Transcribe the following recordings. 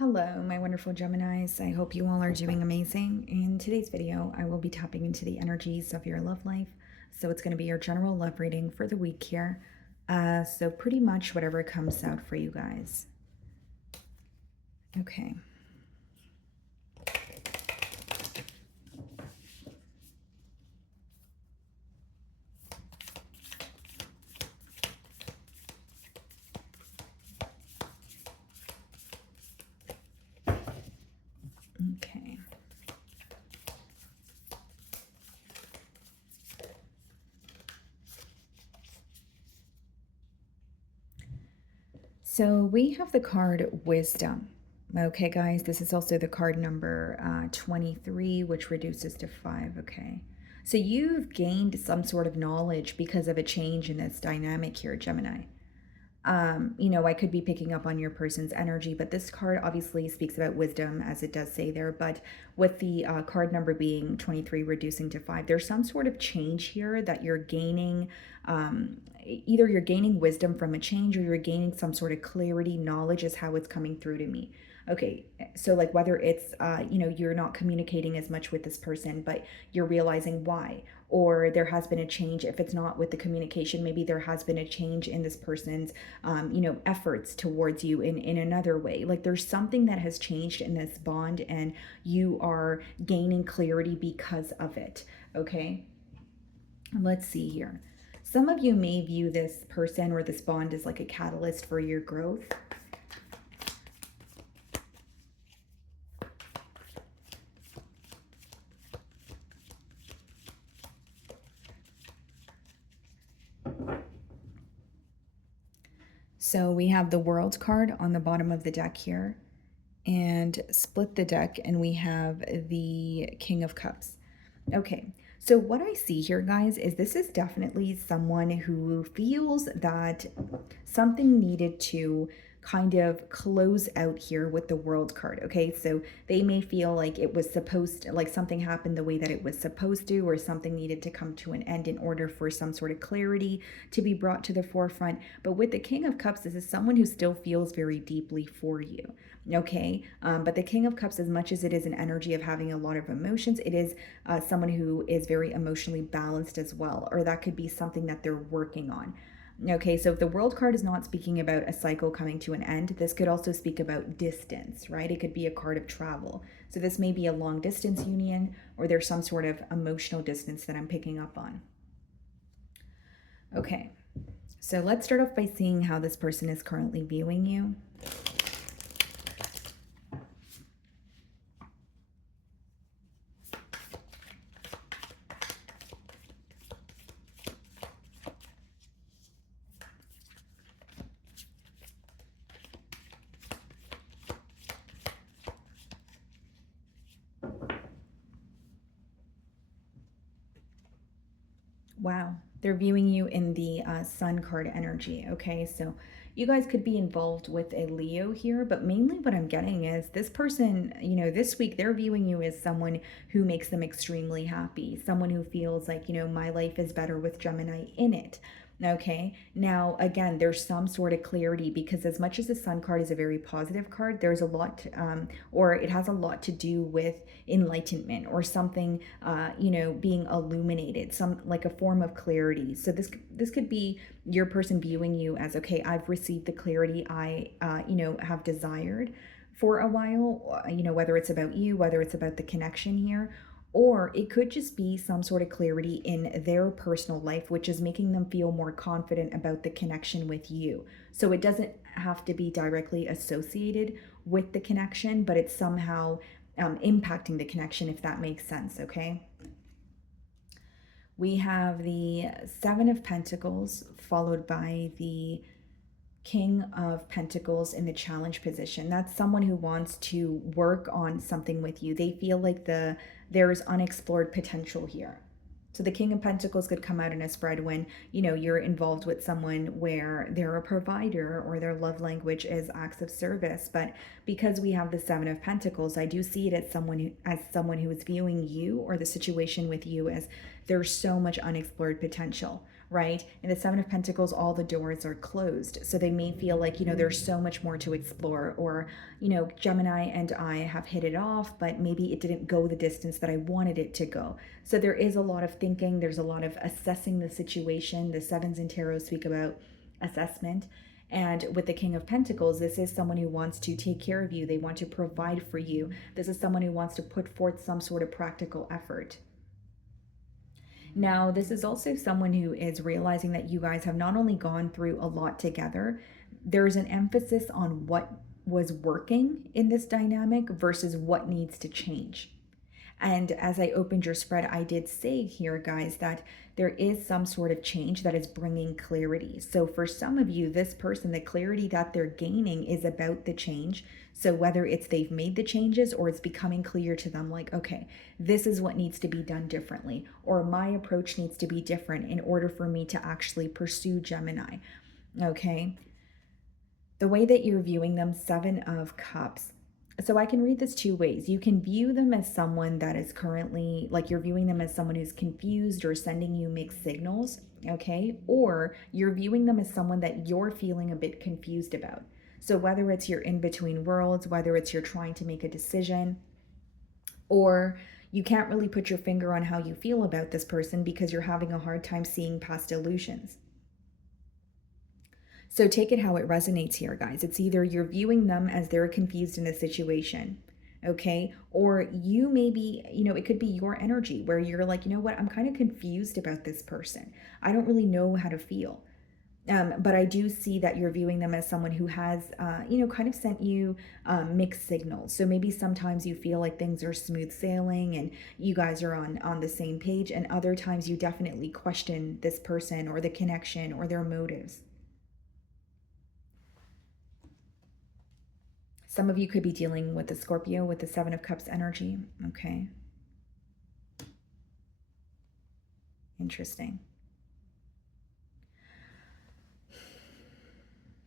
Hello, my wonderful Geminis. I hope you all are doing amazing. In today's video, I will be tapping into the energies of your love life. So it's going to be your general love reading for the week here. So pretty much whatever comes out for you guys. Okay. Okay. So we have the card Wisdom. Okay, guys, this is also the card number 23, which reduces to 5. Okay. So you've gained some sort of knowledge because of a change in this dynamic here, Gemini. I could be picking up on your person's energy, but this card obviously speaks about wisdom, as it does say there. But with the card number being 23, reducing to 5, there's some sort of change here that you're gaining. Either you're gaining wisdom from a change or you're gaining some sort of clarity, knowledge is how it's coming through to me. Okay, so like whether it's, you're not communicating as much with this person, but you're realizing why, or there has been a change. If it's not with the communication, maybe there has been a change in this person's efforts towards you in another way. Like there's something that has changed in this bond and you are gaining clarity because of it. Okay, let's see here. Some of you may view this person or this bond as like a catalyst for your growth. So we have the World card on the bottom of the deck here, and split the deck, and we have the King of Cups. Okay, so what I see here, guys, is this is definitely someone who feels that something needed to kind of close out here with the World card. Okay, so they may feel like it was supposed to, like something happened the way that it was supposed to, or something needed to come to an end in order for some sort of clarity to be brought to the forefront. But with the King of Cups, this is someone who still feels very deeply for you. Okay, but the King of Cups, as much as it is an energy of having a lot of emotions, it is someone who is very emotionally balanced as well, or that could be something that they're working on. Okay, so if the World card is not speaking about a cycle coming to an end, this could also speak about distance, right? It could be a card of travel. So this may be a long distance union, or there's some sort of emotional distance that I'm picking up on. Okay, so let's start off by seeing how this person is currently viewing you. Wow, they're viewing you in the Sun card energy. Okay, so you guys could be involved with a Leo here, but mainly what I'm getting is this person, this week they're viewing you as someone who makes them extremely happy, someone who feels like, my life is better with Gemini in it. Okay, now again, there's some sort of clarity because as much as the Sun card is a very positive card, there's a lot, or it has a lot to do with enlightenment or something, being illuminated, some like a form of clarity. So this could be your person viewing you as, okay, I've received the clarity I, have desired for a while, whether it's about you, whether it's about the connection here, or it could just be some sort of clarity in their personal life, which is making them feel more confident about the connection with you. So it doesn't have to be directly associated with the connection, but it's somehow impacting the connection, if that makes sense, okay? We have the Seven of Pentacles followed by the King of Pentacles in the challenge position. That's someone who wants to work on something with you. They feel like there's unexplored potential here. So the King of Pentacles could come out in a spread when, you're involved with someone where they're a provider or their love language is acts of service. But because we have the Seven of Pentacles, I do see it as someone who is viewing you or the situation with you as there's so much unexplored potential, right? In the Seven of Pentacles, all the doors are closed. So they may feel like, there's so much more to explore, or, Gemini and I have hit it off, but maybe it didn't go the distance that I wanted it to go. So there is a lot of thinking, there's a lot of assessing the situation. The sevens in tarot speak about assessment. And with the King of Pentacles, this is someone who wants to take care of you. They want to provide for you. This is someone who wants to put forth some sort of practical effort. Now, this is also someone who is realizing that you guys have not only gone through a lot together, there's an emphasis on what was working in this dynamic versus what needs to change. And as I opened your spread, I did say here, guys, that there is some sort of change that is bringing clarity. So for some of you, this person, the clarity that they're gaining is about the change. So whether it's they've made the changes or it's becoming clear to them, like, okay, this is what needs to be done differently, or my approach needs to be different in order for me to actually pursue Gemini. Okay. The way that you're viewing them, Seven of Cups. So I can read this two ways. You can view them as someone that is currently, like, you're viewing them as someone who's confused or sending you mixed signals, okay? Or you're viewing them as someone that you're feeling a bit confused about. So whether it's you're in between worlds, whether it's you're trying to make a decision, or you can't really put your finger on how you feel about this person because you're having a hard time seeing past illusions. So take it how it resonates here, guys. It's either you're viewing them as they're confused in a situation, okay? Or you maybe, it could be your energy where you're like, you know what, I'm kind of confused about this person. I don't really know how to feel. But I do see that you're viewing them as someone who has, kind of sent you mixed signals. So maybe sometimes you feel like things are smooth sailing and you guys are on the same page. And other times you definitely question this person or the connection or their motives. Some of you could be dealing with the Scorpio with the Seven of Cups energy. Okay. Interesting.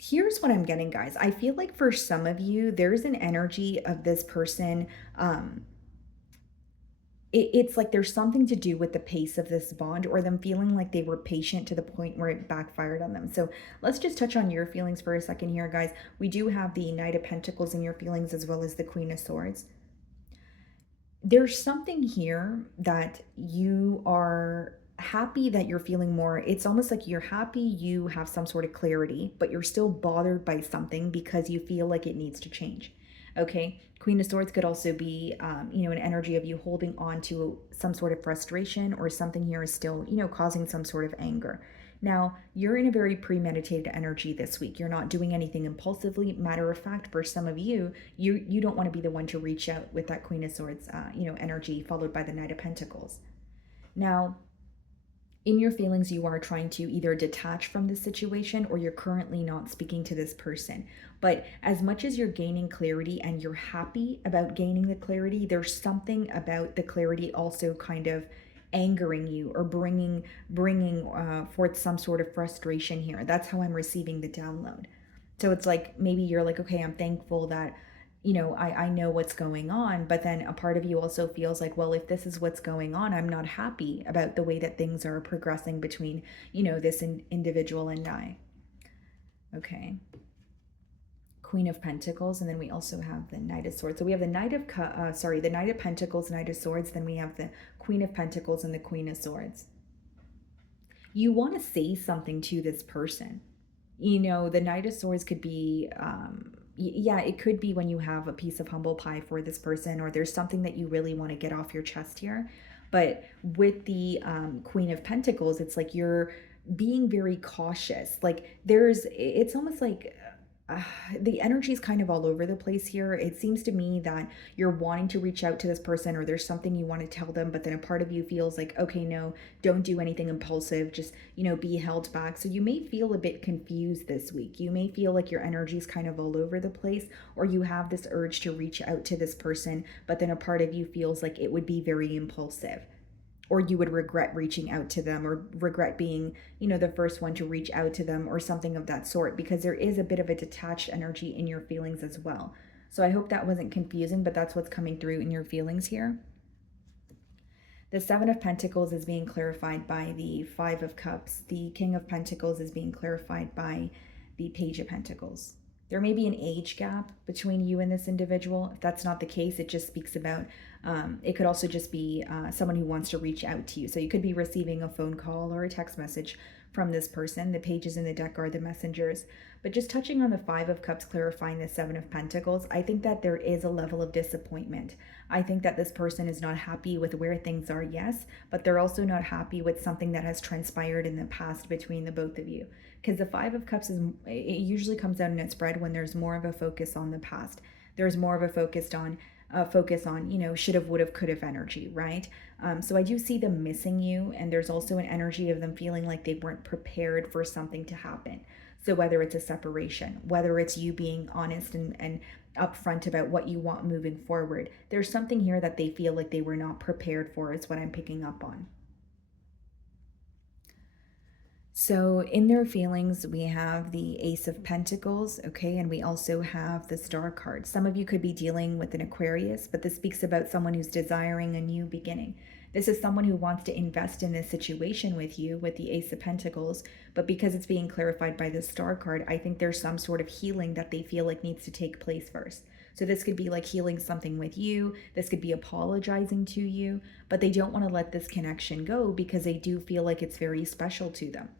Here's what I'm getting, guys. I feel like for some of you, there's an energy of this person. It's like there's something to do with the pace of this bond or them feeling like they were patient to the point where it backfired on them. So let's just touch on your feelings for a second here, guys. We do have the Knight of Pentacles in your feelings as well as the Queen of Swords. There's something here that you are happy that you're feeling more. It's almost like you're happy you have some sort of clarity, but you're still bothered by something because you feel like it needs to change. Okay. Queen of Swords could also be, an energy of you holding on to some sort of frustration, or something here is still, causing some sort of anger. Now, you're in a very premeditated energy this week. You're not doing anything impulsively. Matter of fact, for some of you, you don't want to be the one to reach out with that Queen of Swords, energy followed by the Knight of Pentacles. Now, in your feelings, you are trying to either detach from the situation or you're currently not speaking to this person. But as much as you're gaining clarity and you're happy about gaining the clarity, there's something about the clarity also kind of angering you or bringing forth some sort of frustration here. That's how I'm receiving the download. So it's like maybe you're like, okay, I'm thankful that I know what's going on, but then a part of you also feels like, well, if this is what's going on, I'm not happy about the way that things are progressing between, this individual and I. Okay. Queen of Pentacles, and then we also have the Knight of Swords. So we have the Knight of Pentacles, Knight of Swords, then we have the Queen of Pentacles and the Queen of Swords. You want to say something to this person. The Knight of Swords could be it could be when you have a piece of humble pie for this person, or there's something that you really want to get off your chest here. But with the Queen of Pentacles, it's like you're being very cautious. Like it's almost like the energy is kind of all over the place here. It seems to me that you're wanting to reach out to this person, or there's something you want to tell them, but then a part of you feels like, okay, no, don't do anything impulsive, just, be held back. So you may feel a bit confused this week. You may feel like your energy is kind of all over the place, or you have this urge to reach out to this person, but then a part of you feels like it would be very impulsive, or you would regret reaching out to them, or regret being, the first one to reach out to them, or something of that sort, because there is a bit of a detached energy in your feelings as well. So I hope that wasn't confusing, but that's what's coming through in your feelings here. The Seven of Pentacles is being clarified by the Five of Cups. The King of Pentacles is being clarified by the Page of Pentacles. There may be an age gap between you and this individual. If that's not the case, it just speaks about, it could also just be someone who wants to reach out to you. So you could be receiving a phone call or a text message from this person. The pages in the deck are the messengers. But just touching on the Five of Cups clarifying the Seven of Pentacles, I think that there is a level of disappointment. I think that this person is not happy with where things are, yes, but they're also not happy with something that has transpired in the past between the both of you. Because the Five of Cups it usually comes out in its spread when there's more of a focus on the past. There's more of a focus on should have, would have, could have energy, right? So I do see them missing you, and there's also an energy of them feeling like they weren't prepared for something to happen. So whether it's a separation, whether it's you being honest and upfront about what you want moving forward, there's something here that they feel like they were not prepared for, is what I'm picking up on. So in their feelings, we have the Ace of Pentacles, okay, and we also have the Star card. Some of you could be dealing with an Aquarius, but this speaks about someone who's desiring a new beginning. This is someone who wants to invest in this situation with you, with the Ace of Pentacles, but because it's being clarified by the Star card, I think there's some sort of healing that they feel like needs to take place first. So this could be like healing something with you. This could be apologizing to you, but they don't want to let this connection go because they do feel like it's very special to them.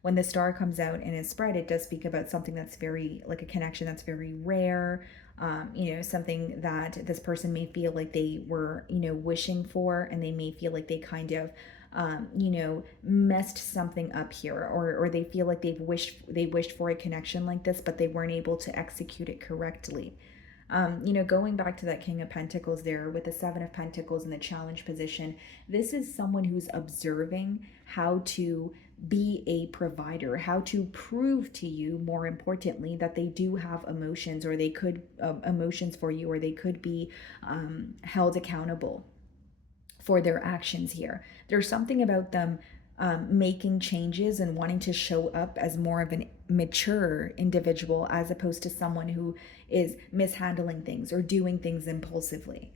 When the Star comes out in its spread, it does speak about something that's very, like a connection that's very rare, something that this person may feel like they were, wishing for, and they may feel like they kind of, messed something up here, or they feel like they wished for a connection like this, but they weren't able to execute it correctly. Going back to that King of Pentacles there with the Seven of Pentacles in the challenge position, this is someone who's observing how to be a provider, how to prove to you, more importantly, that they do have emotions, or they could emotions for you, or they could be held accountable for their actions here. There's something about them making changes and wanting to show up as more of an mature individual, as opposed to someone who is mishandling things or doing things impulsively.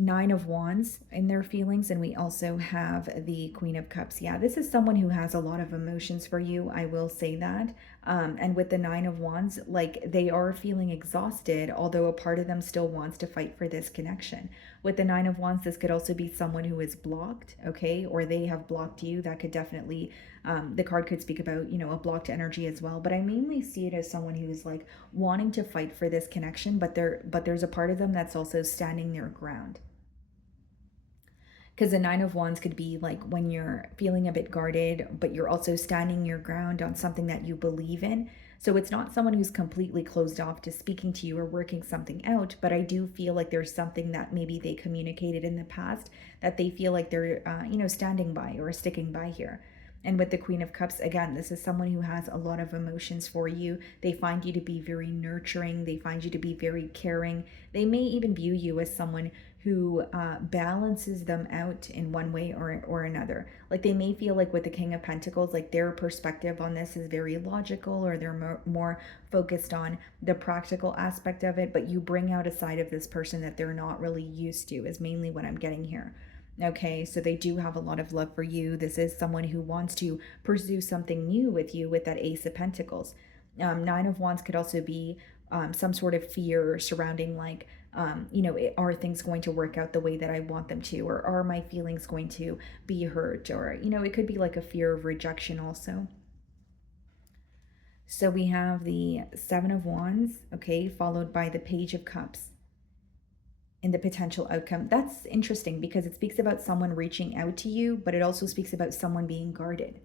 Nine of Wands in their feelings, and we also have the Queen of Cups. Yeah, this is someone who has a lot of emotions for you, I will say that. And with the Nine of Wands, like, they are feeling exhausted, although a part of them still wants to fight for this connection. With the Nine of Wands, this could also be someone who is blocked, okay, or they have blocked you. That could definitely, the card could speak about, a blocked energy as well. But I mainly see it as someone who is like wanting to fight for this connection, but there's a part of them that's also standing their ground. Because the Nine of Wands could be like when you're feeling a bit guarded, but you're also standing your ground on something that you believe in. So it's not someone who's completely closed off to speaking to you or working something out, but I do feel like there's something that maybe they communicated in the past that they feel like they're, standing by or sticking by here. And with the Queen of Cups, again, this is someone who has a lot of emotions for you. They find you to be very nurturing. They find you to be very caring. They may even view you as someone who balances them out in one way or another. Like, they may feel like with the King of Pentacles, like their perspective on this is very logical, or they're more focused on the practical aspect of it, but you bring out a side of this person that they're not really used to, is mainly what I'm getting here. Okay, so they do have a lot of love for you. This is someone who wants to pursue something new with you with that Ace of Pentacles. Nine of Wands could also be some sort of fear surrounding, like, are things going to work out the way that I want them to? Or are my feelings going to be hurt? Or, it could be like a fear of rejection also. So we have the Seven of Wands, okay, followed by the Page of Cups. In the potential outcome. That's interesting because it speaks about someone reaching out to you, but it also speaks about someone being guarded.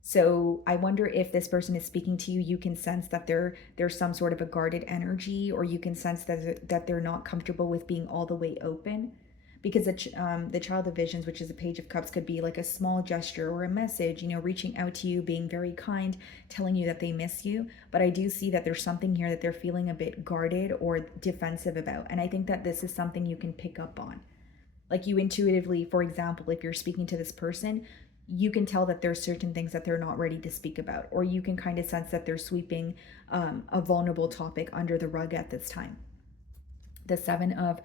So I wonder if this person is speaking to you, you can sense that there's some sort of a guarded energy, or you can sense that they're not comfortable with being all the way open. Because the Child of Visions, which is a Page of Cups, could be like a small gesture or a message, reaching out to you, being very kind, telling you that they miss you. But I do see that there's something here that they're feeling a bit guarded or defensive about. And I think that this is something you can pick up on. Like, you intuitively, for example, if you're speaking to this person, you can tell that there's certain things that they're not ready to speak about, or you can kind of sense that they're sweeping a vulnerable topic under the rug at this time. The Seven of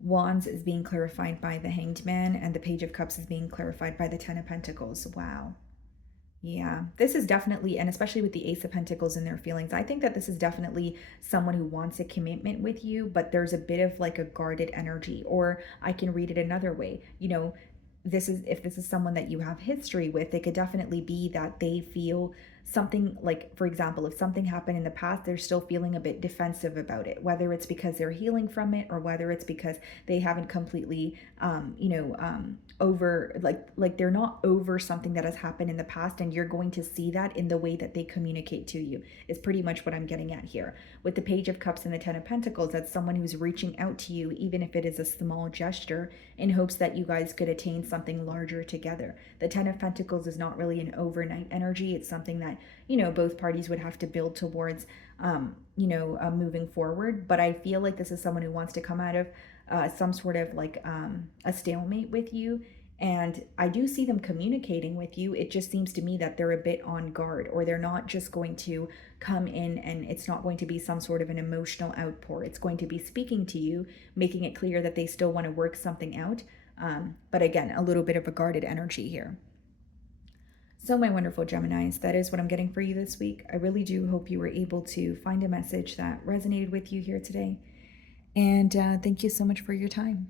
Wands is being clarified by the Hanged Man, and the Page of Cups is being clarified by the Ten of Pentacles. Wow. Yeah, this is definitely, and especially with the Ace of Pentacles and their feelings, I think that this is definitely someone who wants a commitment with you, but there's a bit of like a guarded energy. Or I can read it another way. This is, if this is someone that you have history with, it could definitely be that they feel something, like, for example, if something happened in the past, they're still feeling a bit defensive about it, whether it's because they're healing from it, or whether it's because they haven't completely over, like they're not over something that has happened in the past, and you're going to see that in the way that they communicate to you, is pretty much what I'm getting at here. With the Page of Cups and the Ten of Pentacles, that's someone who's reaching out to you, even if it is a small gesture, in hopes that you guys could attain something larger together. The Ten of Pentacles is not really an overnight energy. It's something that, both parties would have to build towards, moving forward. But I feel like this is someone who wants to come out of some sort of like a stalemate with you. And I do see them communicating with you. It just seems to me that they're a bit on guard, or they're not just going to come in and it's not going to be some sort of an emotional outpour. It's going to be speaking to you, making it clear that they still want to work something out. But again, a little bit of a guarded energy here. So, my wonderful Geminis, that is what I'm getting for you this week. I really do hope you were able to find a message that resonated with you here today. And thank you so much for your time.